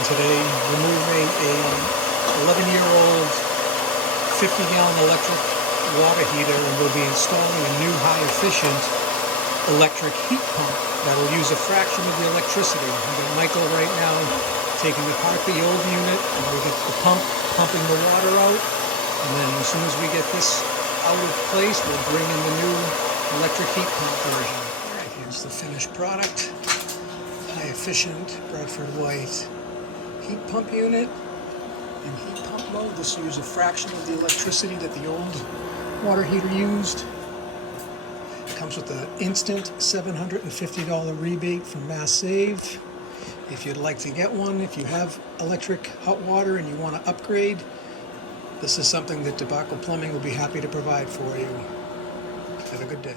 installing today. We're moving a 11-year-old 50-gallon electric water heater, and we'll be installing a new high-efficient electric heat pump that'll use a fraction of the electricity. We've got Michael right now taking apart the old unit, and we'll get the pump pumping the water out, and then as soon as we get this out of place, we'll bring in the new electric heat pump version. All right, here's the finished product. High-efficient Bradford-White heat pump unit. In heat pump mode, this will use a fraction of the electricity that the old water heater used. It comes with an instant $750 rebate from Mass Save. If you'd like to get one, if you have electric hot water and you want to upgrade, this is something that Tobacco Plumbing will be happy to provide for you. Have a good day.